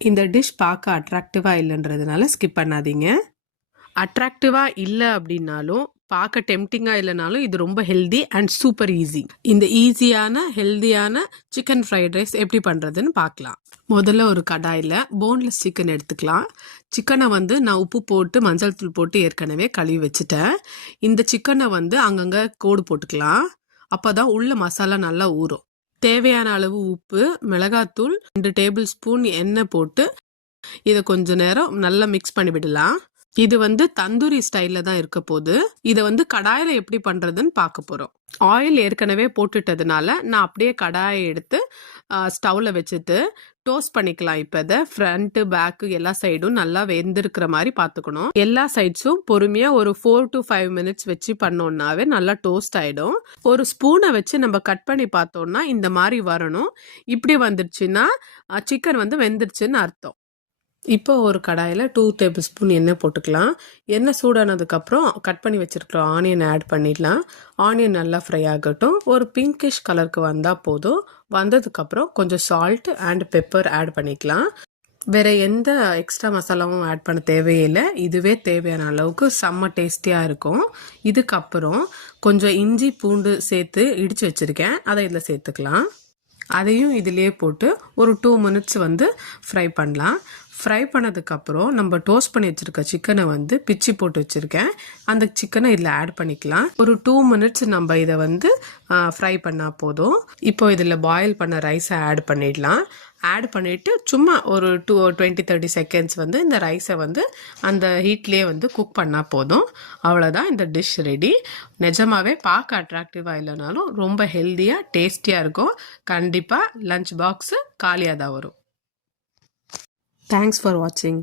இந்த டிஷ் பார்க்க அட்ராக்டிவாக இல்லைன்றதுனால ஸ்கிப் பண்ணாதீங்க. அட்ராக்டிவாக இல்லை அப்படின்னாலும் பார்க்க டெம்டிங்காக இல்லைனாலும் இது ரொம்ப ஹெல்தி அண்ட் சூப்பர் ஈஸி. இந்த ஈஸியான ஹெல்தியான சிக்கன் ஃப்ரைட் ரைஸ் எப்படி பண்ணுறதுன்னு பார்க்கலாம். முதல்ல ஒரு கடாயில் போன்லெஸ் சிக்கன் எடுத்துக்கலாம். சிக்கனை வந்து நான் உப்பு போட்டு மஞ்சள் தூள் போட்டு ஏற்கனவே கழுவி வச்சுட்டேன். இந்த சிக்கனை வந்து அங்கங்கே கோடு போட்டுக்கலாம். அப்போ தான் உள்ள மசாலா நல்லா ஊறும். தேவையான அளவு உப்பு, மிளகாத்தூள், 2 டேபிள் ஸ்பூன் எண்ணெய் போட்டு இதை கொஞ்ச நேரம் நல்லா மிக்ஸ் பண்ணி விடலாம். இது வந்து தந்தூரி ஸ்டைலில் தான் இருக்க போகுது. இதை வந்து கடாயில் எப்படி பண்ணுறதுன்னு பார்க்க போகிறோம். ஆயில் ஏற்கனவே போட்டுட்டதுனால நான் அப்படியே கடாயை எடுத்து ஸ்டவ்வில் வச்சுட்டு டோஸ்ட் பண்ணிக்கலாம். இப்போ இதை ஃப்ரண்ட்டு பேக்கு எல்லா சைடும் நல்லா வெந்திருக்கிற மாதிரி பார்த்துக்கணும். எல்லா சைட்ஸும் பொறுமையாக ஒரு 4 to 5 மினிட்ஸ் வச்சு பண்ணோன்னாவே நல்லா டோஸ்ட் ஆகிடும். ஒரு ஸ்பூனை வச்சு நம்ம கட் பண்ணி பார்த்தோம்னா இந்த மாதிரி வரணும். இப்படி வந்துருச்சுன்னா சிக்கன் வந்து வெந்துருச்சுன்னு அர்த்தம். இப்போ ஒரு கடாயில் 2 டேபிள் ஸ்பூன் எண்ணெய் போட்டுக்கலாம். எண்ணெய் சூடானதுக்கப்புறம் கட் பண்ணி வச்சுருக்கிற ஆனியன் ஆட் பண்ணிடலாம். ஆனியன் நல்லா ஃப்ரை ஆகட்டும். ஒரு பிங்கிஷ் கலருக்கு வந்தால் போதும். வந்ததுக்கப்புறம் கொஞ்சம் சால்ட் அண்ட் பெப்பர் ஆட் பண்ணிக்கலாம். வேறு எந்த எக்ஸ்ட்ரா மசாலாவும் ஆட் பண்ண தேவையில்லை. இதுவே தேவையான அளவுக்கு செம்ம டேஸ்டியாக இருக்கும். இதுக்கப்புறம் கொஞ்சம் இஞ்சி பூண்டு சேர்த்து இடித்து வச்சுருக்கேன். அதை இதில் சேர்த்துக்கலாம். அதையும் இதிலே போட்டு ஒரு 2 மினிட்ஸ் வந்து ஃப்ரை பண்ணலாம். ஃப்ரை பண்ணதுக்கப்புறம் நம்ம டோஸ்ட் பண்ணி வச்சுருக்க சிக்கனை வந்து பிச்சு போட்டு வச்சுருக்கேன். அந்த சிக்கனை இதில் ஆட் பண்ணிக்கலாம். ஒரு 2 மினிட்ஸ் நம்ம இதை வந்து ஃப்ரை பண்ணால் போதும். இப்போ இதில் பாயில் பண்ண ரைஸை ஆட் பண்ணிடலாம். ஆட் பண்ணிவிட்டு சும்மா ஒரு 20-30 செகண்ட்ஸ் வந்து இந்த ரைஸை வந்து அந்த ஹீட்லேயே வந்து குக் பண்ணால் போதும். அவ்வளோதான், இந்த டிஷ் ரெடி. நிஜமாவே பார்க்க அட்ராக்டிவாக இல்லைனாலும் ரொம்ப ஹெல்த்தியாக டேஸ்டியாக இருக்கும். கண்டிப்பாக லஞ்ச் பாக்ஸு காலியாக தான் வரும். Thanks for watching.